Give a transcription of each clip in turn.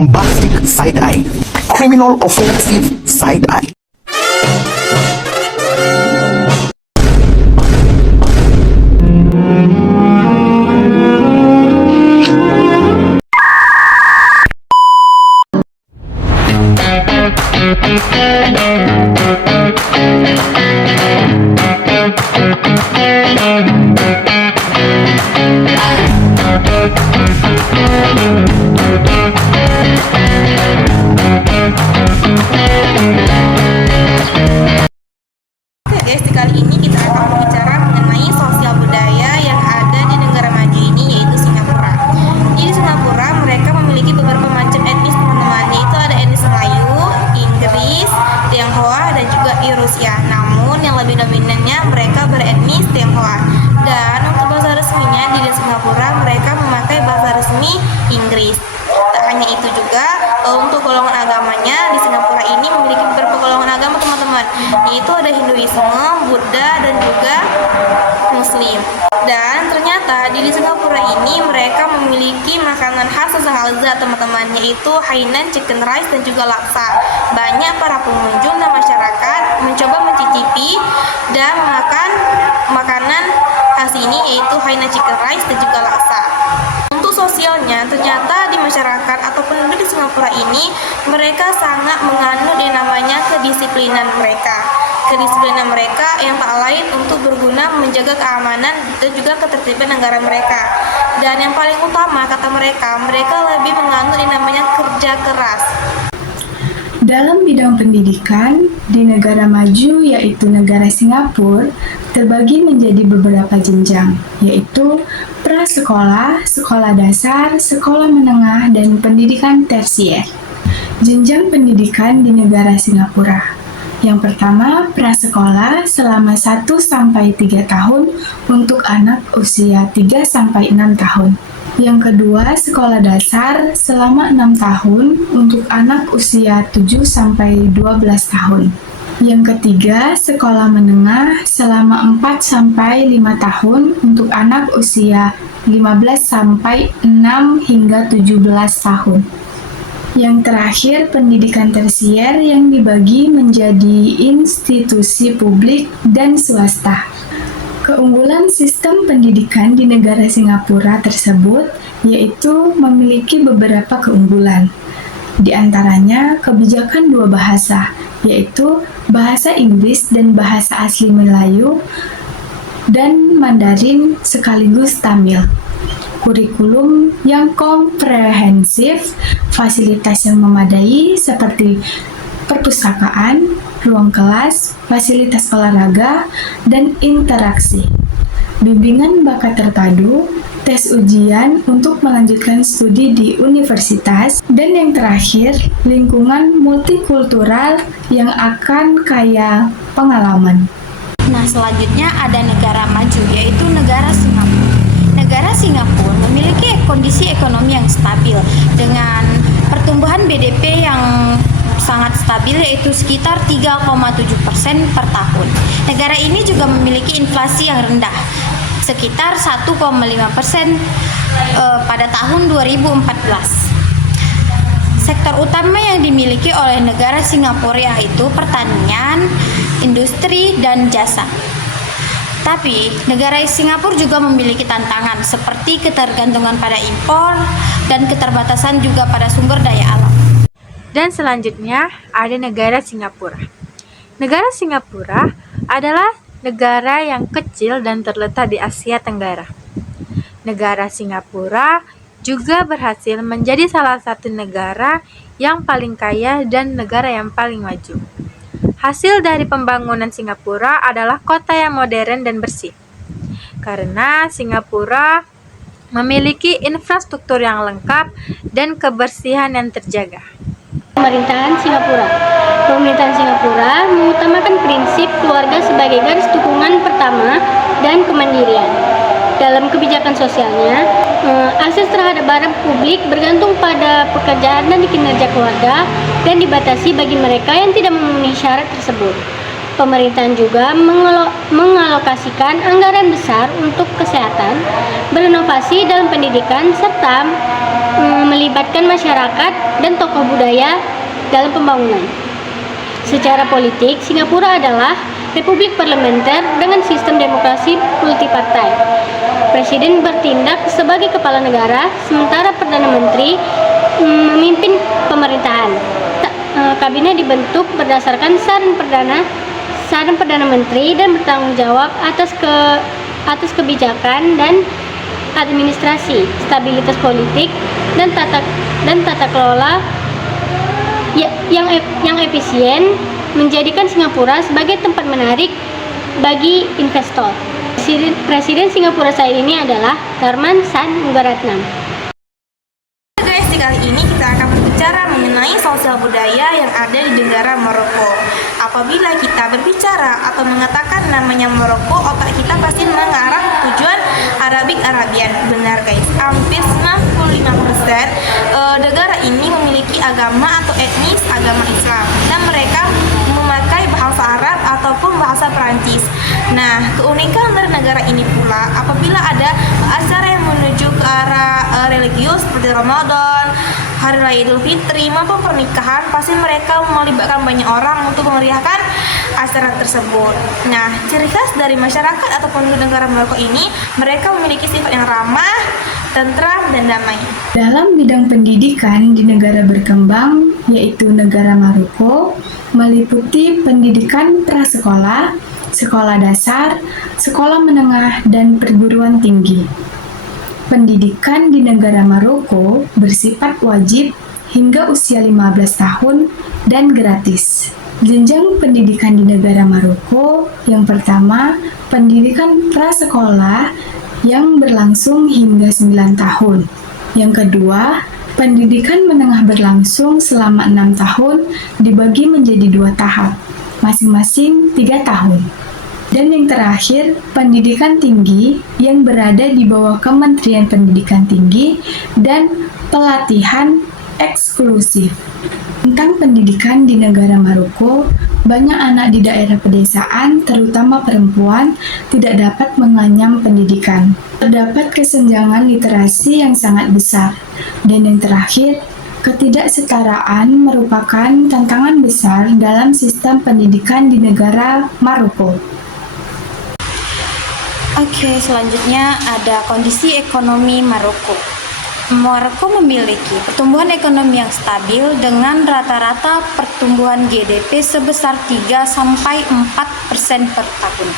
bombastic side-eye, criminal offensive side-eye. Oke guys, di kali ini kita akan berbicara mengenai sosial budaya yang ada di negara maju ini, yaitu Singapura. Di Singapura mereka memiliki beberapa macam etnis teman-teman, yaitu ada etnis Melayu, Inggris, Tionghoa, dan juga Rusia. Namun yang lebih dominannya mereka beretnis Tionghoa. Dan untuk bahasa resminya di Singapura mereka memakai bahasa resmi Inggris. Tak hanya itu juga, untuk golongan agamanya di Singapura ini memiliki beberapa golongan agama teman-teman, yaitu ada Hinduisme, Buddha, dan juga Muslim. Dan ternyata di Singapura ini mereka memiliki makanan khas yang sangat lezat teman-teman, yaitu Hainan chicken rice dan juga laksa. Banyak para pengunjung dan masyarakat mencoba mencicipi dan makan makanan khas ini, yaitu Hainan chicken rice dan juga laksa. Untuk sosialnya, ternyata di masyarakat atau penduduk di Singapura ini mereka sangat menganut yang namanya kedisiplinan mereka. Kedisiplinan mereka yang tak lain untuk berguna menjaga keamanan dan juga ketertiban negara mereka. Dan yang paling utama kata mereka lebih menganut yang namanya kerja keras. Dalam bidang pendidikan, di negara maju yaitu negara Singapura, terbagi menjadi beberapa jenjang, yaitu prasekolah, sekolah dasar, sekolah menengah, dan pendidikan tersier. Jenjang pendidikan di negara Singapura. Yang pertama, prasekolah selama 1-3 tahun untuk anak usia 3-6 tahun. Yang kedua, sekolah dasar selama 6 tahun untuk anak usia 7-12 tahun. Yang ketiga, sekolah menengah selama 4-5 tahun untuk anak usia 15-6 hingga 17 tahun. Yang terakhir, pendidikan tersier yang dibagi menjadi institusi publik dan swasta. Keunggulan sistem pendidikan di negara Singapura tersebut yaitu memiliki beberapa keunggulan. Di antaranya kebijakan dua bahasa, yaitu bahasa Inggris dan bahasa asli Melayu dan Mandarin sekaligus Tamil. Kurikulum yang komprehensif, fasilitas yang memadai seperti perpustakaan, ruang kelas, fasilitas olahraga, dan interaksi. Bimbingan bakat terpadu, tes ujian untuk melanjutkan studi di universitas, dan yang terakhir, lingkungan multikultural yang akan kaya pengalaman. Nah, selanjutnya ada negara maju, yaitu negara Singapura. Negara Singapura memiliki kondisi ekonomi yang stabil dengan pertumbuhan BDP yang sangat stabil, yaitu sekitar 3,7% per tahun. Negara ini juga memiliki inflasi yang rendah, sekitar 1,5% pada tahun 2014. Sektor utama yang dimiliki oleh negara Singapura yaitu pertanian, industri, dan jasa. Tapi, negara Singapura juga memiliki tantangan seperti ketergantungan pada impor dan keterbatasan juga pada sumber daya alam. Dan selanjutnya ada negara Singapura. Negara Singapura adalah negara yang kecil dan terletak di Asia Tenggara. Negara Singapura juga berhasil menjadi salah satu negara yang paling kaya dan negara yang paling maju. Hasil dari pembangunan Singapura adalah kota yang modern dan bersih. Karena Singapura memiliki infrastruktur yang lengkap dan kebersihan yang terjaga. Pemerintahan Singapura mengutamakan prinsip keluarga sebagai garis dukungan pertama dan kemandirian. Dalam kebijakan sosialnya, akses terhadap barang publik bergantung pada pekerjaan dan kinerja keluarga dan dibatasi bagi mereka yang tidak memenuhi syarat tersebut. Pemerintahan juga mengalokasikan anggaran besar untuk kesehatan, berinovasi dalam pendidikan, serta melibatkan masyarakat dan tokoh budaya dalam pembangunan. Secara politik, Singapura adalah republik parlementer dengan sistem demokrasi multipartai. Presiden bertindak sebagai kepala negara, sementara Perdana Menteri memimpin pemerintahan. Kabinet dibentuk berdasarkan saran Perdana Menteri dan bertanggung jawab atas kebijakan dan administrasi, stabilitas politik, dan tata kelola yang efisien, menjadikan Singapura sebagai tempat menarik bagi investor. Presiden Singapura saat ini adalah Tharman Shanmugaratnam. Guys, di kali ini kita akan berbicara mengenai sosial budaya yang ada di negara Maroko. Apabila kita berbicara atau mengatakan namanya Maroko, otak kita pasti mengarah ke tujuan Arabian. Benar guys, hampir 95% negara ini memiliki agama atau etnis agama Islam, dan mereka memakai bahasa Arab ataupun bahasa Perancis. Nah, keunikan dari negara ini pula, apabila ada acara yang menuju ke arah religius seperti Ramadan, Hari Raya Idul Fitri, maupun pernikahan, pasti mereka melibatkan banyak orang untuk memeriahkan acara tersebut. Nah, ciri khas dari masyarakat ataupun negara Maroko ini, mereka memiliki sifat yang ramah, tentram, dan damai. Dalam bidang pendidikan di negara berkembang, yaitu negara Maroko, meliputi pendidikan prasekolah, sekolah dasar, sekolah menengah, dan perguruan tinggi. Pendidikan di negara Maroko bersifat wajib hingga usia 15 tahun dan gratis. Jenjang pendidikan di negara Maroko, yang pertama, pendidikan prasekolah yang berlangsung hingga 9 tahun. Yang kedua, pendidikan menengah berlangsung selama 6 tahun dibagi menjadi 2 tahap, masing-masing 3 tahun. Dan yang terakhir, pendidikan tinggi yang berada di bawah Kementerian Pendidikan Tinggi dan pelatihan eksklusif. Tentang pendidikan di negara Maroko, banyak anak di daerah pedesaan, terutama perempuan, tidak dapat menganyam pendidikan. Terdapat kesenjangan literasi yang sangat besar. Dan yang terakhir, ketidaksetaraan merupakan tantangan besar dalam sistem pendidikan di negara Maroko. Oke, selanjutnya ada kondisi ekonomi Maroko. Maroko memiliki pertumbuhan ekonomi yang stabil dengan rata-rata pertumbuhan GDP sebesar 3-4% per tahun.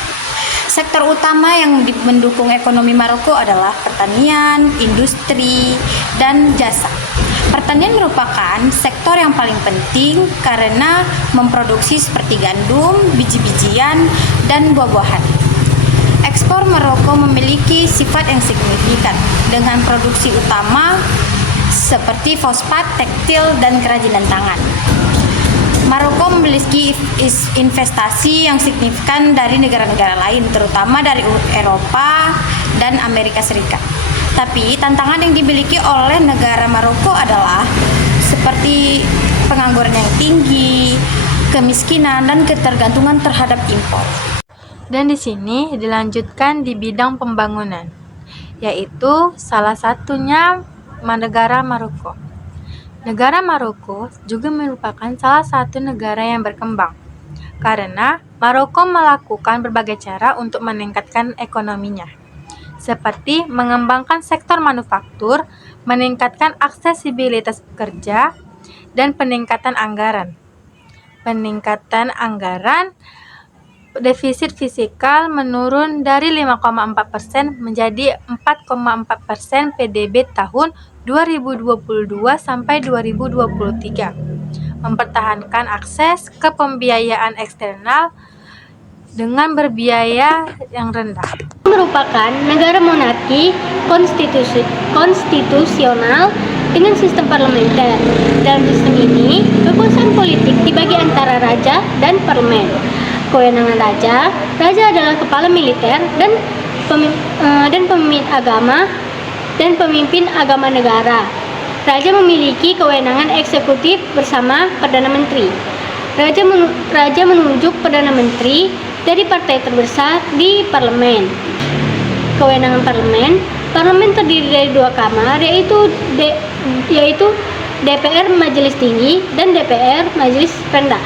Sektor utama yang mendukung ekonomi Maroko adalah pertanian, industri, dan jasa. Pertanian merupakan sektor yang paling penting karena memproduksi seperti gandum, biji-bijian, dan buah-buahan. Ekspor Maroko memiliki sifat yang signifikan dengan produksi utama seperti fosfat, tekstil, dan kerajinan tangan. Maroko memiliki investasi yang signifikan dari negara-negara lain, terutama dari Eropa dan Amerika Serikat. Tapi tantangan yang dimiliki oleh negara Maroko adalah seperti pengangguran yang tinggi, kemiskinan, dan ketergantungan terhadap impor. Dan di sini dilanjutkan di bidang pembangunan, yaitu salah satunya negara Maroko. Negara Maroko juga merupakan salah satu negara yang berkembang, karena Maroko melakukan berbagai cara untuk meningkatkan ekonominya, seperti mengembangkan sektor manufaktur, meningkatkan aksesibilitas pekerja, dan peningkatan anggaran. Defisit fiskal menurun dari 5,4% menjadi 4,4% PDB tahun 2022 sampai 2023. Mempertahankan akses ke pembiayaan eksternal dengan berbiaya yang rendah. Merupakan negara monarki konstitusional dengan sistem parlementer. Dalam sistem ini, kekuasaan politik dibagi antara raja dan parlemen. Kewenangan raja adalah kepala militer dan pemimpin agama negara. Raja memiliki kewenangan eksekutif bersama Perdana Menteri. Raja menunjuk Perdana Menteri dari partai terbesar di parlemen. Kewenangan parlemen terdiri dari 2 kamar, yaitu DPR Majelis Tinggi dan DPR Majelis Rendah.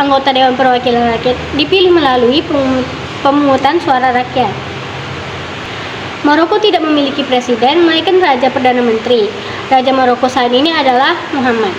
Anggota Dewan Perwakilan Rakyat dipilih melalui pemungutan suara rakyat. Maroko tidak memiliki presiden, melainkan Raja Perdana Menteri. Raja Maroko saat ini adalah Muhammad.